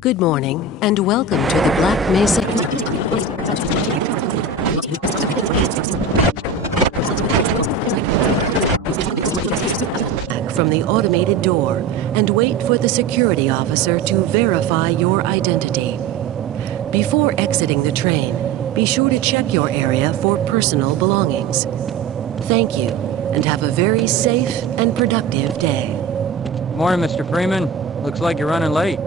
Good morning, and welcome to the Black Mesa. From the automated door and wait for the security officer to verify your identity. Before exiting the train, be sure to check your area for personal belongings. Thank you, and have a very safe and productive day. Morning, Mr. Freeman. Looks like you're running late.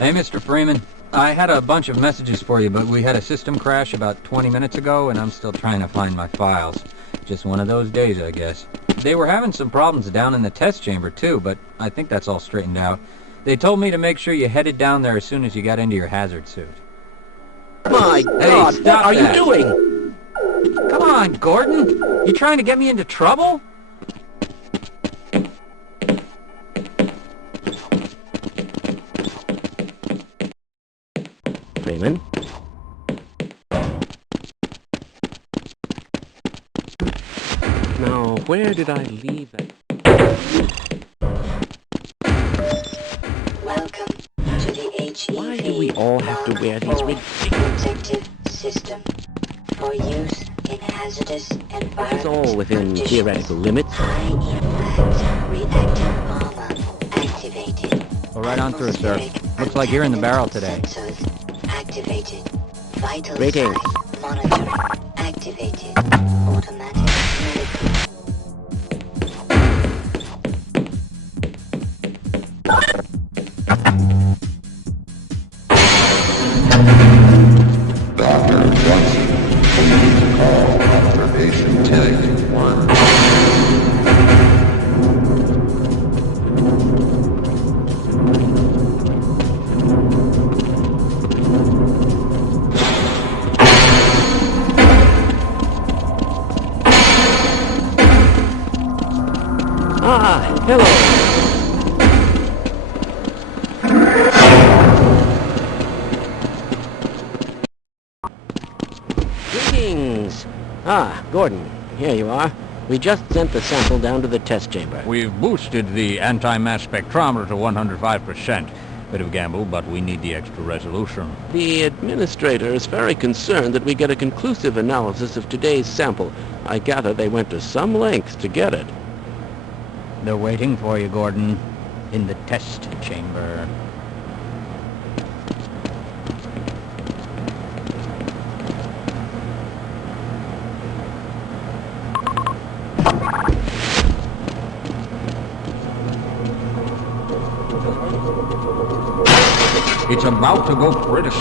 Hey, Mr. Freeman. I had a bunch of messages for you, but we had a system crash about 20 minutes ago, and I'm still trying to find my files. Just one of those days, I guess. They were having some problems down in the test chamber, too, but I think that's all straightened out. They told me to make sure you headed down there as soon as you got into your hazard suit. My God, stop what are that. you doing? Come on, Gordon. You trying to get me into trouble? Freeman? Now, where did I leave that? Welcome to the HEV. Why do we all have to wear these ridiculous... protective system for use in hazardous environments? It's all within conditions. theoretical limits. High-impact reactive armor activated. Go right on through, sir. Looks like you're in the barrel today. Sensors activated. Vital Greetings. sign monitoring activated. Automatic medical. Dr. Johnson, please call observation tank 1. Ah, hello. Greetings. Ah, Gordon, here you are. We just sent the sample down to the test chamber. We've boosted the anti-mass spectrometer to 105%. Bit of a gamble, but we need the extra resolution. The administrator is very concerned that we get a conclusive analysis of today's sample. I gather they went to some lengths to get it. They're waiting for you, Gordon, in the test chamber. It's about to go critical.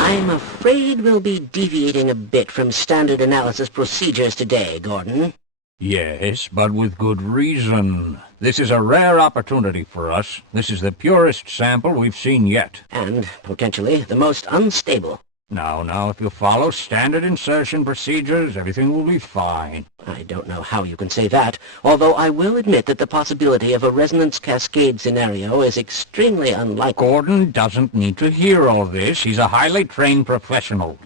I'm afraid we'll be deviating a bit from standard analysis procedures today, Gordon. Yes, but with good reason. This is a rare opportunity for us. This is the purest sample we've seen yet. And, potentially, the most unstable. Now, if you follow standard insertion procedures, everything will be fine. I don't know how you can say that, although I will admit that the possibility of a resonance cascade scenario is extremely unlikely. Gordon doesn't need to hear all this. He's a highly trained professional.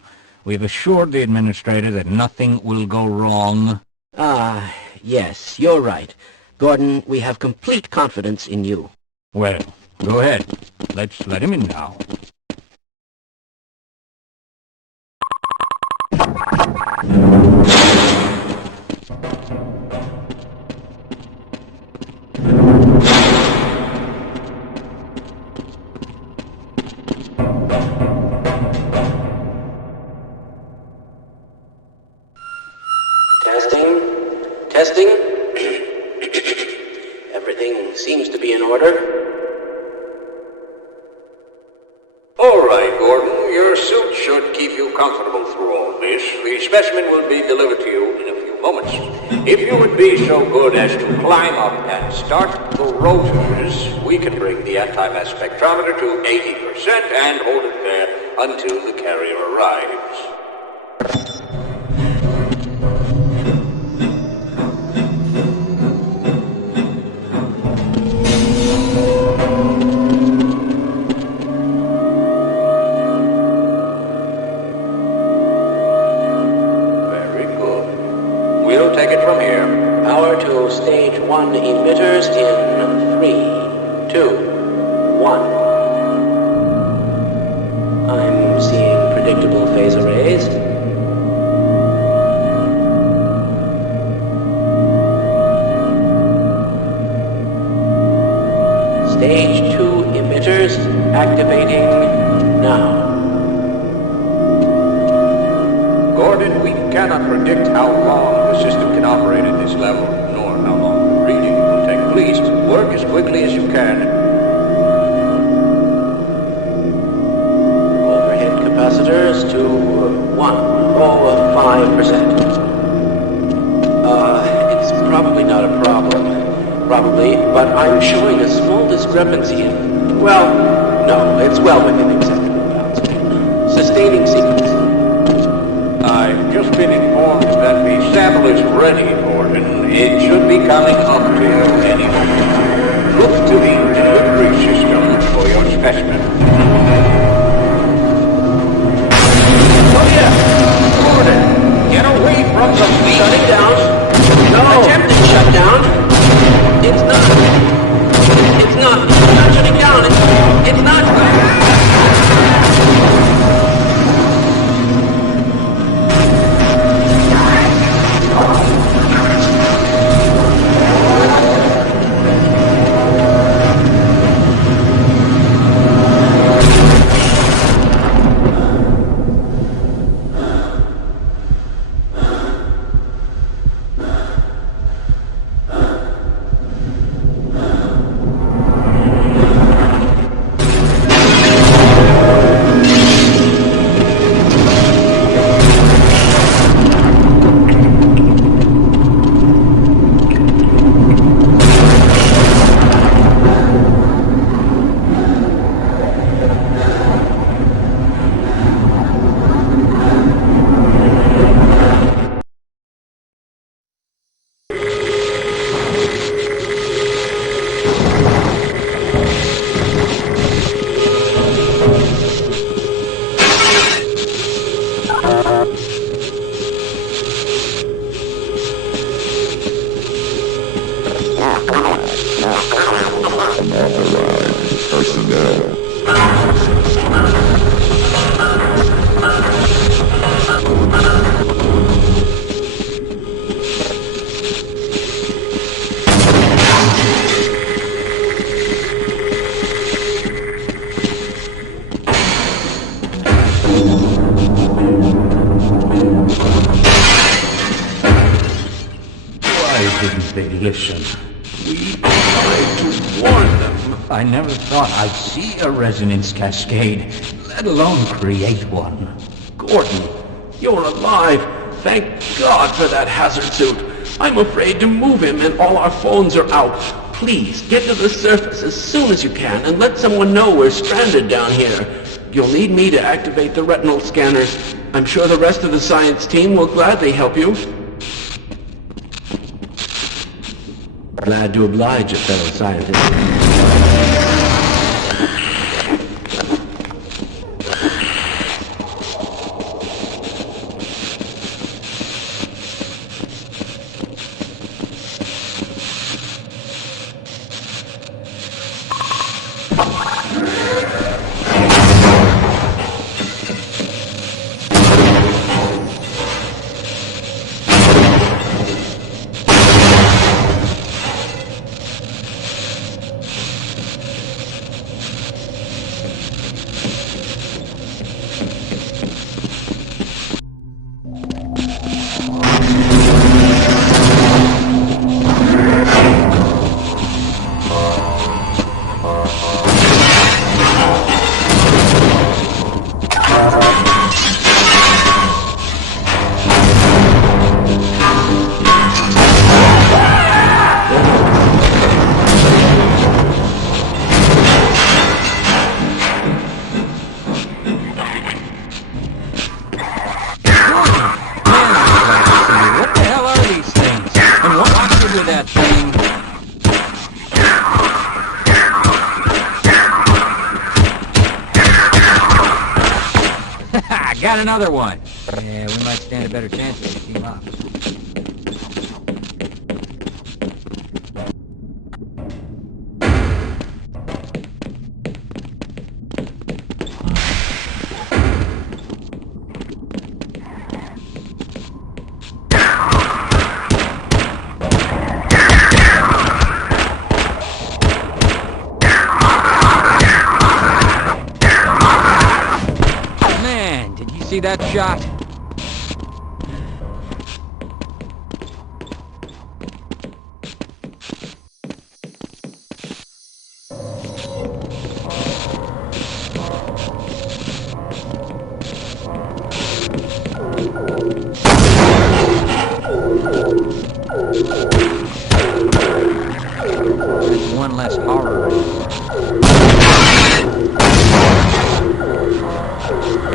We've assured the administrator that nothing will go wrong. Ah, yes, you're right. Gordon, we have complete confidence in you. Well, go ahead. Let's let him in now. All right, Gordon. Your suit should keep you comfortable through all this. The specimen will be delivered to you in a few moments. If you would be so good as to climb up and start the rotors, we can bring the anti-mass spectrometer to 80% and hold it there until the carrier arrives. Power to stage 1 emitters in 3, 2, 1. I'm seeing predictable phase arrays. Stage 2 emitters activating now. Gordon, we cannot predict how long the system can operate at this level, nor how long the reading will take. Please, work as quickly as you can. Overhead capacitors to 105%. It's probably not a problem. Probably, but I'm showing a small discrepancy in... Well, no, it's well within acceptable bounds. Sustaining sequence. I've just been informed that the sample is ready, Gordon. It should be coming up to you any moment. Look to the delivery system for your specimen. Oh yeah! Gordon, get away from the beam! Shutting down. No! Attempted shutdown. It's not shutting down. It's not. Unauthorized personnel. Why didn't they listen? We tried to warn them. I never thought I'd see a resonance cascade, let alone create one. Gordon, you're alive. Thank God for that hazard suit. I'm afraid to move him and all our phones are out. Please, get to the surface as soon as you can and let someone know we're stranded down here. You'll need me to activate the retinal scanners. I'm sure the rest of the science team will gladly help you. Glad to oblige a fellow scientist. got another one. Yeah, we might stand a better chance if we team up. Man, did you see that shot? There's one less horror. Attention.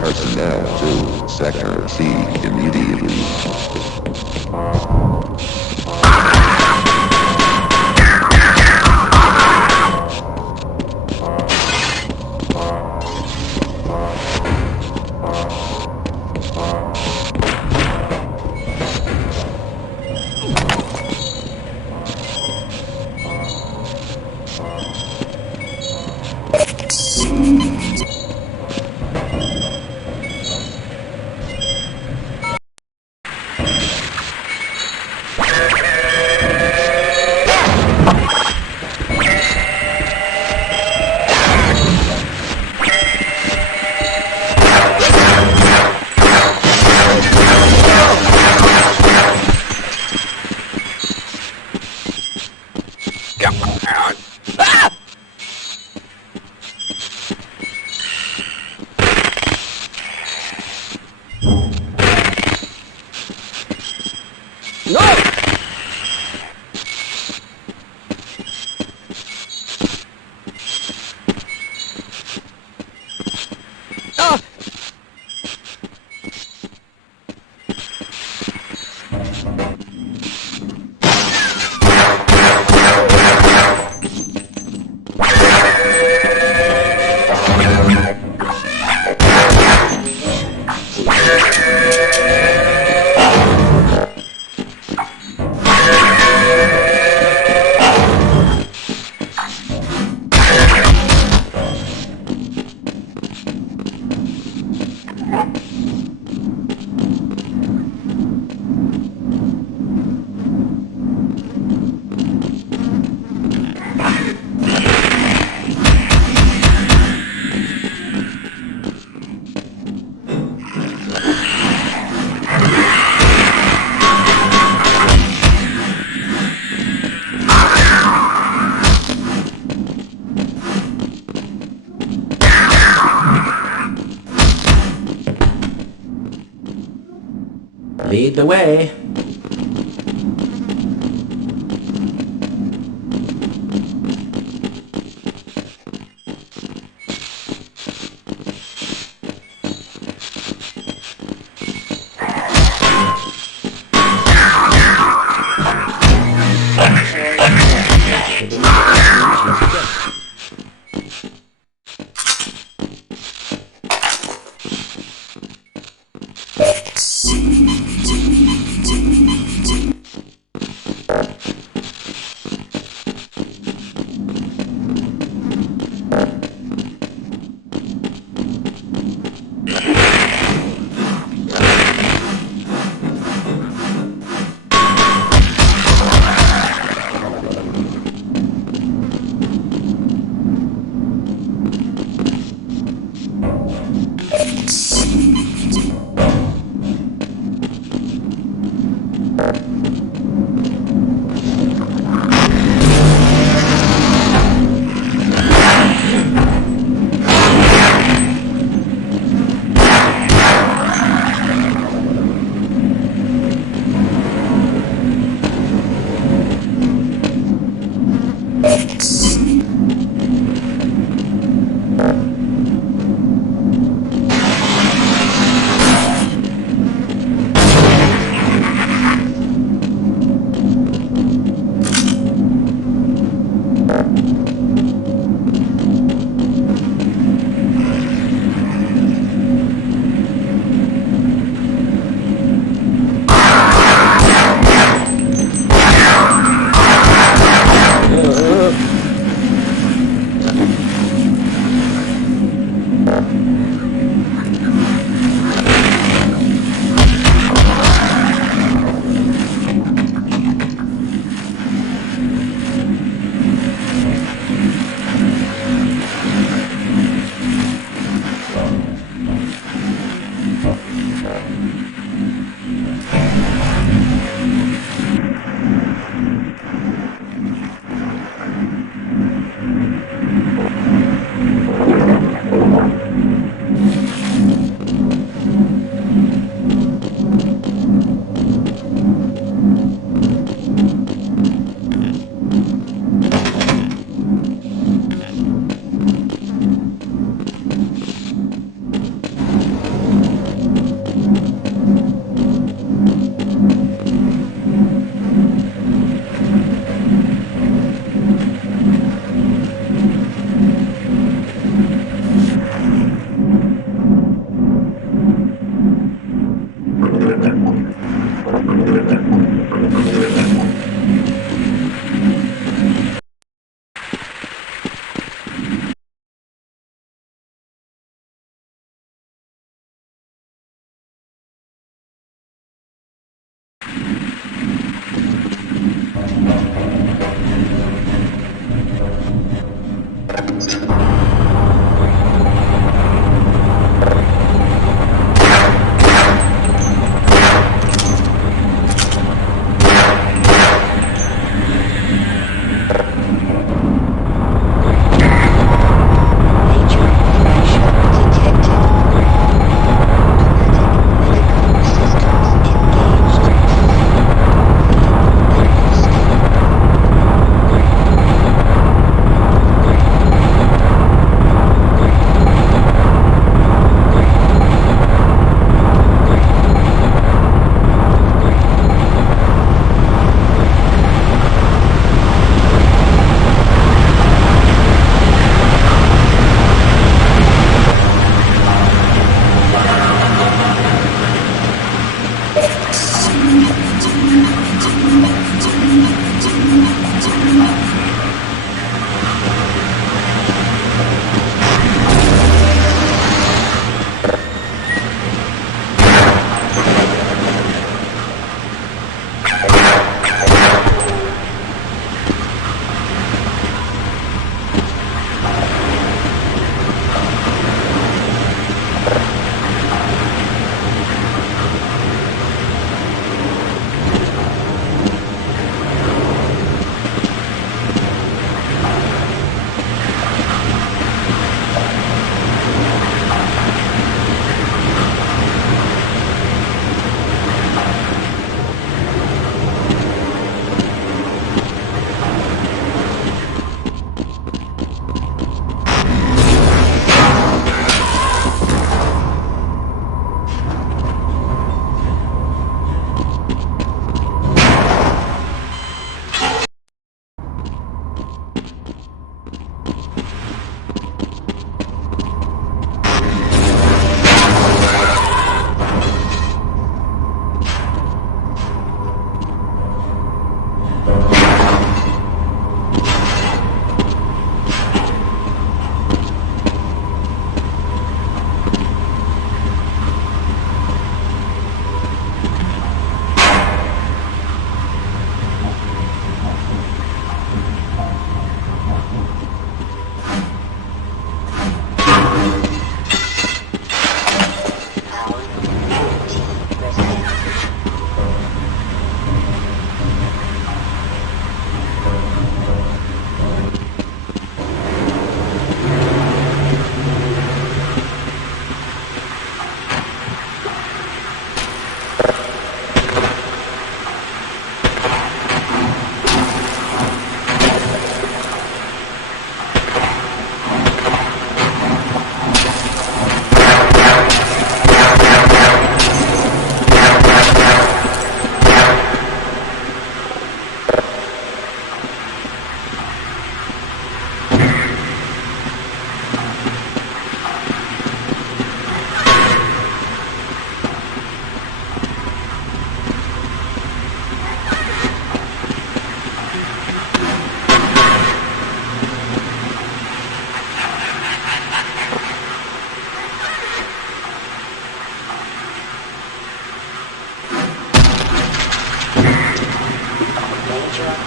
Personnel to Sector C immediately. Lead the way.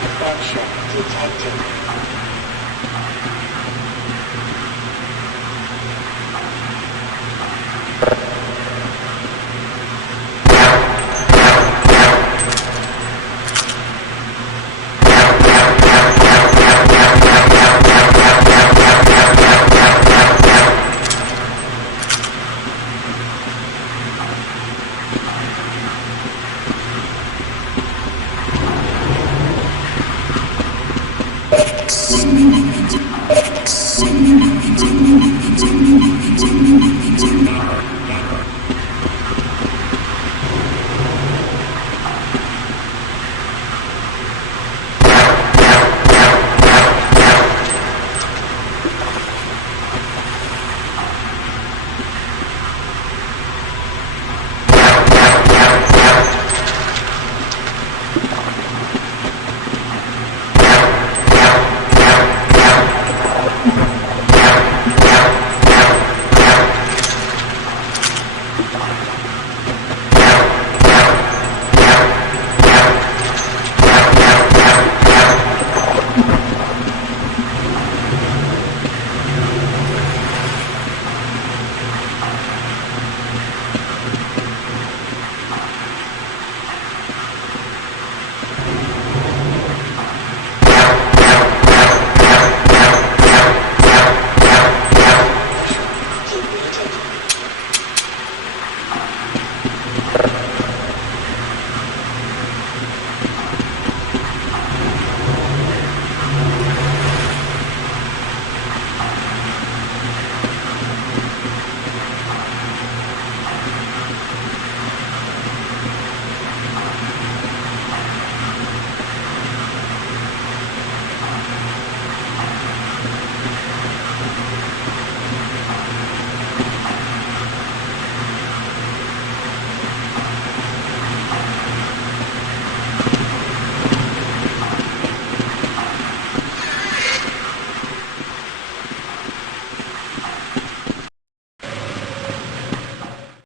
Adventure detected.